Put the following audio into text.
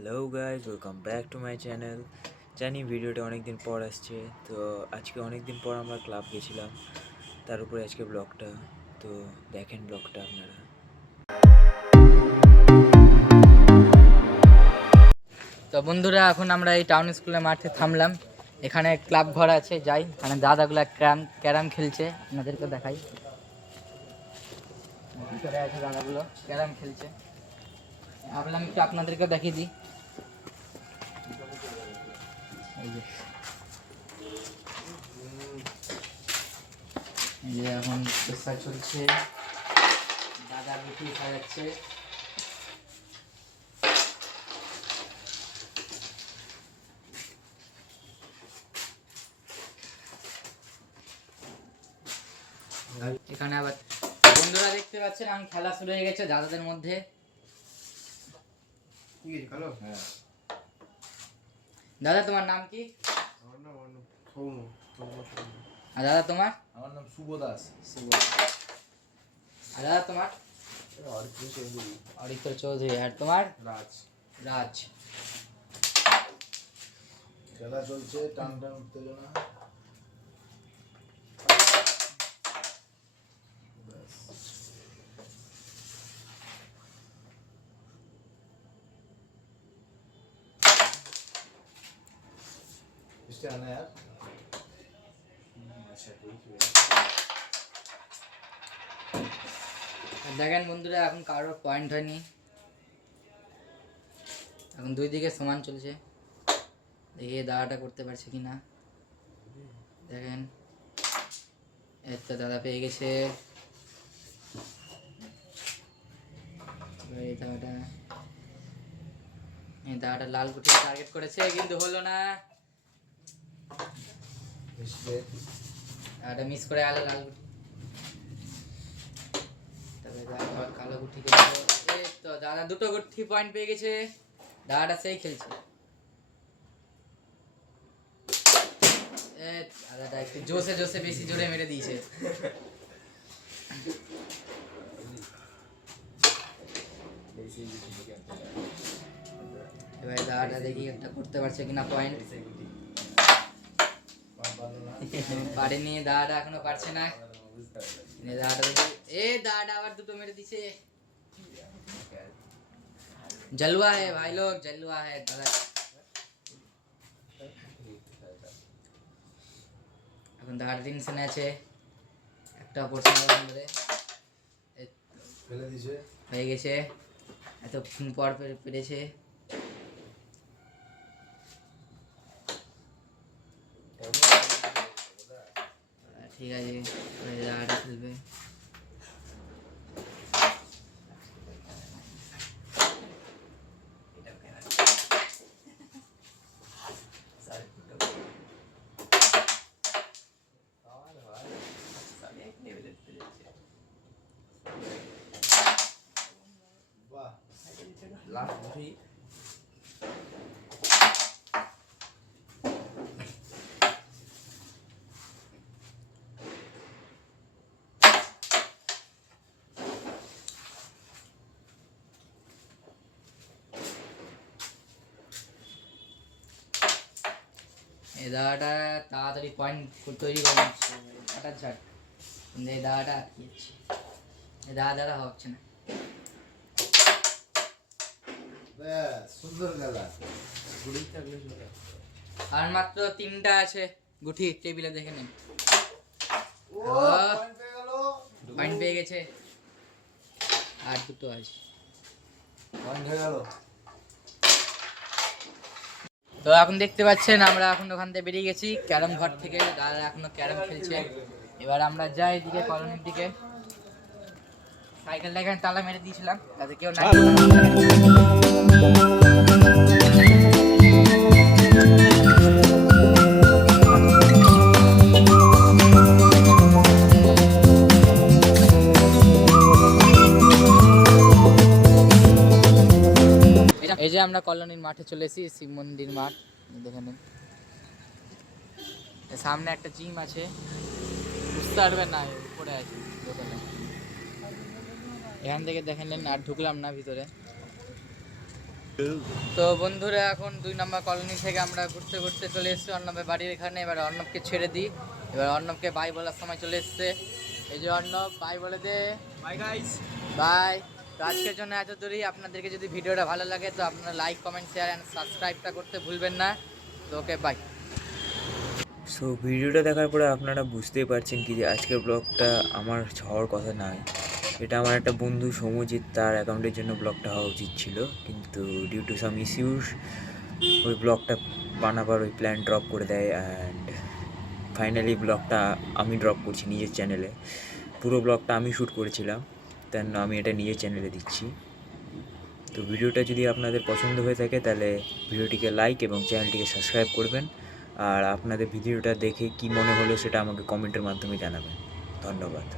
Hello guys, welcome back to my channel. জানি ভিডিওটা অনেক দিন পর আসছে, তো আজকে অনেক দিন পর আমরা ক্লাব গেছিলাম, তার উপরে আজকে ব্লগটা। তো দেখেন ব্লগটা আপনারা। তো বন্ধুরা, এখন আমরা এই টাউন স্কুলের মাঠে থামলাম। এখানে ক্লাব ঘর আছে, যাই এখানে দাদাগুলা ক্যারাম খেলছে, আপনাদেরকে দেখাই। ভিতরে আছে দাদাগুলো ক্যারাম খেলছে, ভাবলাম একটু আপনাদেরকে দেখিয়ে দিই। এই যে এখন চেষ্টা চলছে, দাদা গুটি খাওয়াচ্ছে। এখানে আবার বন্ধুরা দেখতে পাচ্ছেন, আমি খেলা শুরু হয়ে গেছে দাদাদের মধ্যে। দাদা তোমার নাম কি? আর দাদা তোমার? আমার নাম শুভ দাস। আর দাদা তোমার? অরিত্র চৌধুরী। আর তোমার? রাজ। রাজ। খেলা চলছে, টান টান উত্তেজনা। इससे आना यार। अच्छा ठीक है। দেখেন বন্ধুরা, এখন কারোর পয়েন্ট হয়নি, এখন দুই দিকে সমান চলছে। দেখি দাদাটা করতে পারছে কিনা। দেখেন, এই তো দাদা পেয়ে গেছে। দাদাটা লাল গুটি টার্গেট করেছে, কিন্তু হলো না। দাদাটা মিস করে গেল লাল গুটি। তবে দাদা কালো গুটি খেলছে। এই তো দাদা দুটো গুটি পয়েন্ট পেয়ে গেছে। দাদাটা সেই খেলছে। দাদাটা একটু জোশে জোশে বেশি জোরে মেরে দিয়েছে। এবার দাদাটা দেখি একটা করতে পারছে কিনা পয়েন্ট। পারেনি দাদাটা, এখনো পারছে না। দাদাটা দেখি, দাদাটা আবার দুটো মেরে দিছে। জলুয়া है भाई लोग, जलवा है दादा। এখন দাদার টেনশনে আছে, একটা পড়ছে ধরে ফেলে দিয়েছে, হয়ে গেছে। এতক্ষণ পর পেরেছে। ঠিক আছে, দাদাটা খেলবে। বাহ লাস্ট গুটি। এই দাদাটা তাড়াতাড়ি পয়েন্ট তৈরি করে নিচ্ছে, হঠাৎ ঝাট। কিন্তু এই দাদাটা আটকে যাচ্ছে, এই দাদা হচ্ছে না। সুন্দর খেলা। আর মাত্র 3টা আছে গুটি, টেবিলে দেখে নিন। পয়েন্ট পেয়ে গেছে, আর দুটো আছে। পয়েন্ট হয়ে গেল। তো এখন দেখতে পাচ্ছেন, আমরা এখন ওখান থেকে বেরিয়ে গেছি ক্যারাম ঘর থেকে। দাদা এখনো ক্যারাম খেলছে। এবার আমরা যাই এদিকে কলোনির দিকে। সাইকেলটা এখানে তালা মেরে দিয়েছিলাম, যাতে কেউ না। এই যে আমরা কলোনির মাঠে চলে এসেছি, শিব মন্দির মাঠ। দেখে নিন, সামনে একটা জিম আছে, বুঝতে পারবেন না, উপরে আছে দোকানে। এখান থেকে দেখে নিন, আর ঢুকলাম না ভিতরে। তো বন্ধুরা এখন 2 নম্বর কলোনি থেকে আমরা ঘুরতে ঘুরতে চলে এসেছি অর্ণবের বাড়ির এখানে। এবার অর্ণবকে ছেড়ে দিই। এবার অর্ণবকে বাই বলার সময় চলে এসছে। এই যে অর্ণব, বাই বলে দে। Bye guys. বাই। তো আজকের জন্য এত দূরই। আপনাদেরকে যদি ভিডিওটা ভালো লাগে তো আপনারা লাইক, কমেন্ট, শেয়ার অ্যান্ড সাবস্ক্রাইবটা করতে ভুলবেন না। তো ওকে বাই। সো ভিডিওটা দেখার পরে আপনারা বুঝতেই পারছেন কি যে আজকের ব্লগটা আমার হওয়ার কথা নয়। এটা আমার একটা বন্ধু সৌম্যজিৎ, তার অ্যাকাউন্টের জন্য ব্লগটা হওয়া উচিত ছিল, কিন্তু ডিউ টু সাম ইস্যুস ওই ব্লগটা বানাবার ওই প্ল্যান ড্রপ করে দেয়। অ্যান্ড ফাইনালি ব্লগটা আমি ড্রপ করছি নিজের চ্যানেলে। পুরো ব্লগটা আমি শ্যুট করেছিলাম, তার আমি এটা নিজের চ্যানেলে দিচ্ছি। তো ভিডিওটা যদি আপনাদের পছন্দ হয়ে থাকে তাহলে ভিডিওটিকে লাইক এবং চ্যানেলটিকে সাবস্ক্রাইব করবেন। আর আপনাদের ভিডিওটা দেখে কি মনে হলো সেটা আমাকে কমেন্টের মাধ্যমে জানাবেন। ধন্যবাদ।